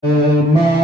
Hallelujah.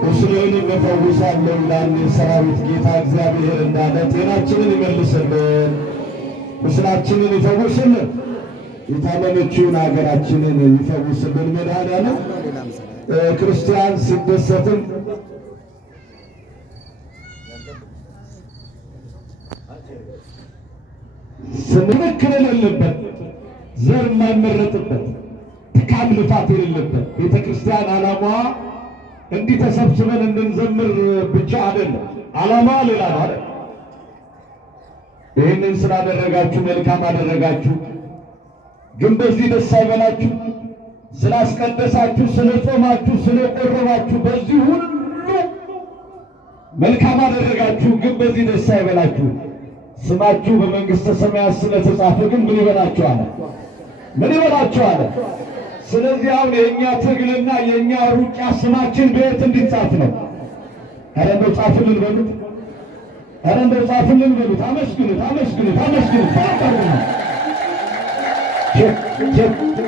ቁስልን እፈውሳለሁ እንዳለ የሰራዊት ጌታ እግዚአብሔር እንዳለ ጤናችንን ይመልስልን፣ ቁስላችንን ይፈውስልን፣ የታመመችውን ሀገራችንን ይፈውስልን። መድኃኔዓለም ክርስቲያን ሲደሰትም ስንክል የሌለበት ዘር የማይመረጥበት ድካም ልፋት የሌለበት ቤተ ክርስቲያን ዓላማዋ እንዲህ ተሰብስበን እንድንዘምር ብቻ አይደለም። ዓላማዋ ሌላ ነው አይደል? ይህንን ስላደረጋችሁ መልካም አደረጋችሁ። ግን በዚህ ደስ አይበላችሁ። ስላስቀደሳችሁ፣ ስለጾማችሁ፣ ስለቆረባችሁ በዚህ ሁሉ መልካም አደረጋችሁ። ግን በዚህ ደስ አይበላችሁ። ስማችሁ በመንግሥተ ሰማያት ስለተጻፈ ግን ምን ይበላችኋል? ምን ይበላችኋል? ስለዚህ አሁን የእኛ ትግልና የእኛ ሩጫ ስማችን በየት እንዲጻፍ ነው? ኧረ እንደው ጻፉልን በሉት። ኧረ እንደው ጻፉልን በሉት። አመስግኑት፣ አመስግኑት፣ አመስግኑት። ታቀሩና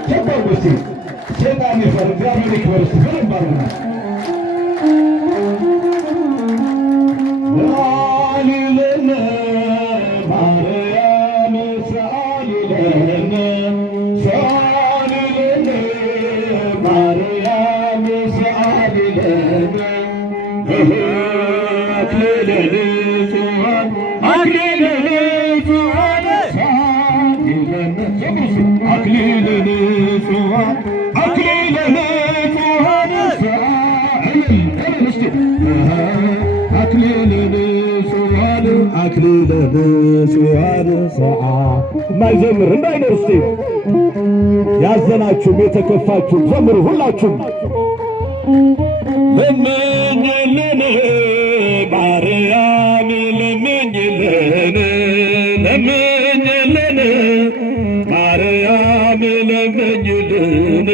ቸባውስቲ ሴጣን ይፈር እግዚአብሔር ይክበር። እስቲ በደንብ አሉና ሰአሊለነ ማርያም ሰአሊለነ ሰአሊለነ ማርያም ሰአሊለነ አክሊለ ንጹሐን አክሊለ ንጹሐን ሰአሊለነ አክሊለ ንጹሐን አክሊለ ንጹሐን አክሊለ ንጹሐን አክሊለ ንጹሐን ሰዓ ማይዘምር እንዳይኖር እስቲ ያዘናችሁም የተከፋችሁም ዘምሩ ሁላችሁም። ለምኝልን ማርያም ለምኝልን ለምኝልን ማርያም ለምኝልን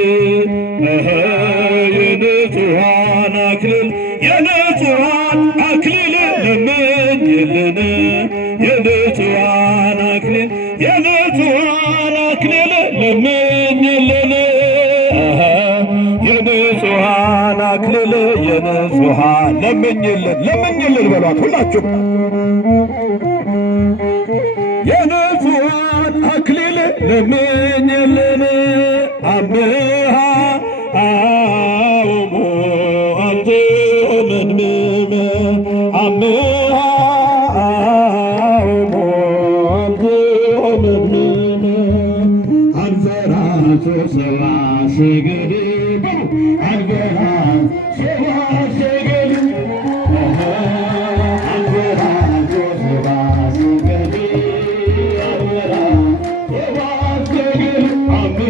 የንጹሐን አክሊል የንጹሐን አክሊል ለምኝልን የንጹሐን አክሊል የንጹሐን አክሊል ለምኝልን የንጹሐን አክሊል የንጹሐን ለምኝልን ለምኝልን በሏት ሁላችሁም። የንጹሐን አክሊል ለምኝልን አምሃ አውሞ አንተ ምንምመ አምሃ አውሞ አንተ ምንምመ አንፈራሶ ሰባ ሰገድ አንፈራ ሰባ ሰገድ አንፈራሶ ሰባ ሰገድ አንፈራ ሰባ ሰገድ አምሃ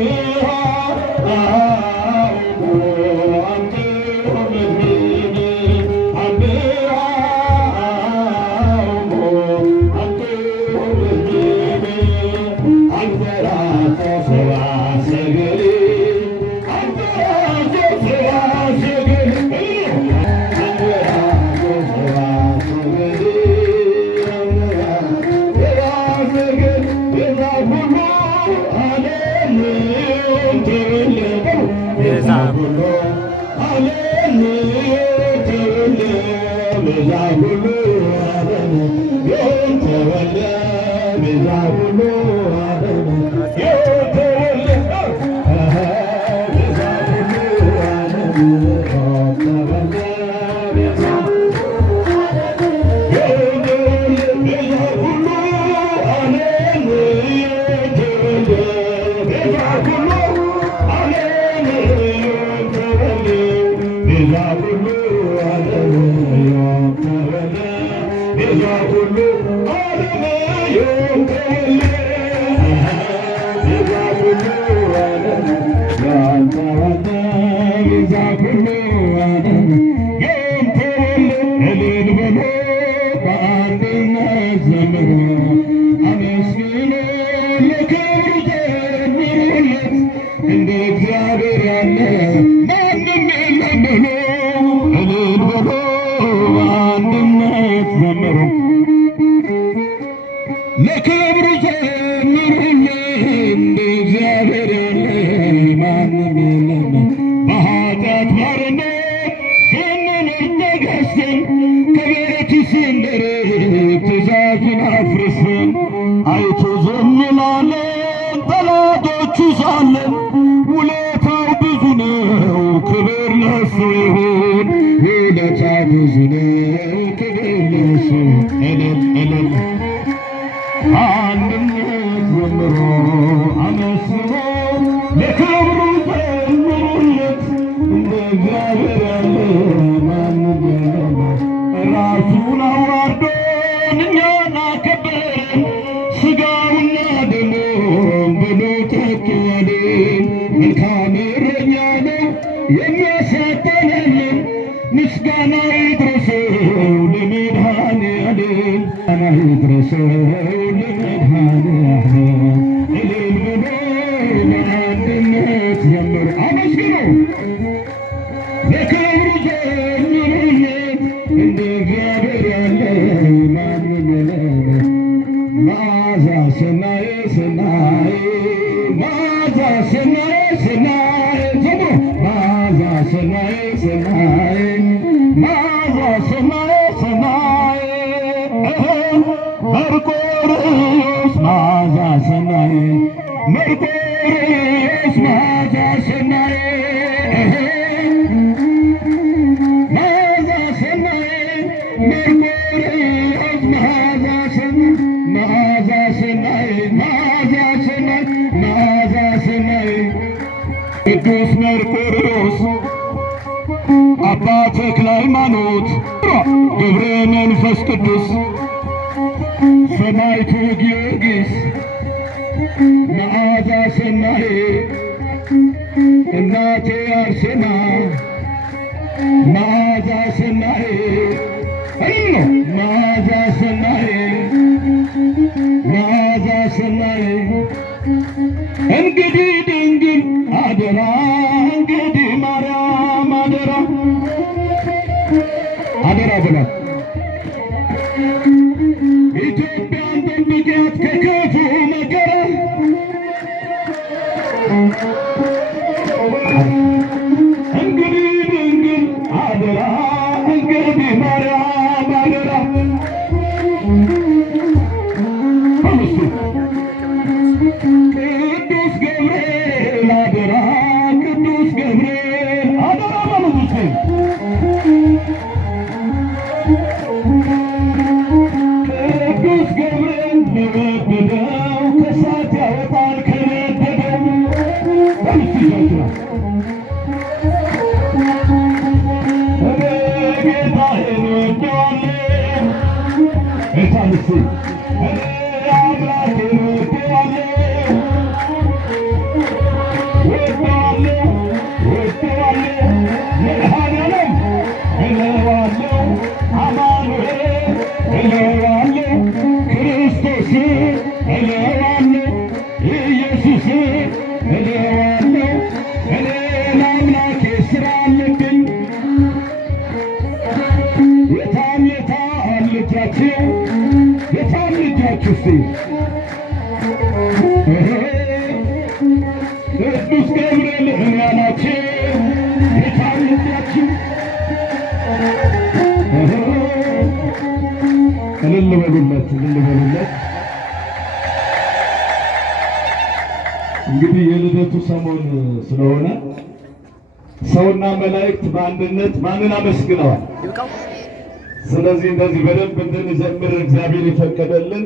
እንደ እግዚአብሔር ያለ ማንም የለም ብሎ ገዝተን ከቤቱ ስንርቅ ትእዛዙን አፍርሰን አይቶ ዝም ላለን ጠላቶቹ ሳለን ውለታው ብዙ ነው ክብር ለሱ ይሁን። ውለታው ብዙ ነው ክብር ለሱ እልል እልል አንድነት ዘምሮ አመስግኖ ለክብሩ ዘምሩለት እንደ እግዚአብሔር ያለ ማንም የለም። ራሱን አዋርዶን እኛን አከበረን ሥጋውና ደሙን ብሎ ጠጥቶልን መልካም እረኛ ነው የሚያሳጣን የለም። ምስጋና ይድረሰው ለመድኃኔዓለም ምስጋና ይድረሰው ለመድኃኔዓለም እልል ብሎ ለአንድነት ዘምሩ አመስግኑ ለክብሩ ዘምሩለት እንደ እግዚአብሔር ያለ ማንም የለም። መዓዛ ሰናይ ሰናይ መዓዛ ሰናይ ሰናይ ዘምሩ መዓዛ ሰናይ ሰናይ መዓዛ ሰናይ ሰናይ መርቆሬዎስ መዓዛ ሰናይ መርቆሬዎስ መዓዛ ሰናይ መዓዛ ሰናይ መርቆሬዎስ መዓዛ ሰናይ መዓዛ ሰናይ መዓዛ ሰናይ መዓዛ ሰናይ ቅዱስ መርቆሬዎስ አባ ተክለ ሃይማኖት ገብረ መንፈስ ቅዱስ ሰማዕቱ ጊዮርጊስ መዓዛ ሰናይ እናቴ አርሴማ መዓዛ ሰናይ መዓዛ ሰናይ መዓዛ ሰናይ እንግዲህ ድንግል አደራ እንግዲህ ማርያም አደራ አደራ ብላ ኢትዮጵያን ጠብቂያት ከክፉ መከራ እንግዲህ ድንግል አደራ እንግዲህ ማርያም አደራ ቅዱስ ገብርኤል አደራ ቅዱስ ገብርኤል አደራ በሉት ቅዱስ ገብርኤል ለወደደው ከእሳት ያወጣል ከነደደው እኔ ጌታዬን ወደዋለሁ እታንስ እኔ አምላኬን ወደዋለሁ ወደዋለሁ ወደዋለሁ መድኃኔዓለም እለዋለሁ አማኑኤል እለዋለሁ ክርስቶስ እለዋለሁ ኢየሱስ እለዋለሁ እኔ ለአምላኬ ሥራ አለብኝ። የታል የታል ልጃችሁ የታል ልጃችሁ እስቲ ቅዱስ ገብርኤል ያላችሁ የታል ልጃችሁ እልል በሉለት እልል በሉለት። እንግዲህ የልደቱ ሰሞን ስለሆነ ሰውና መላእክት በአንድነት ማንን አመስግነዋል? ስለዚህ እንደዚህ በደንብ እንድንዘምር እግዚአብሔር የፈቀደልን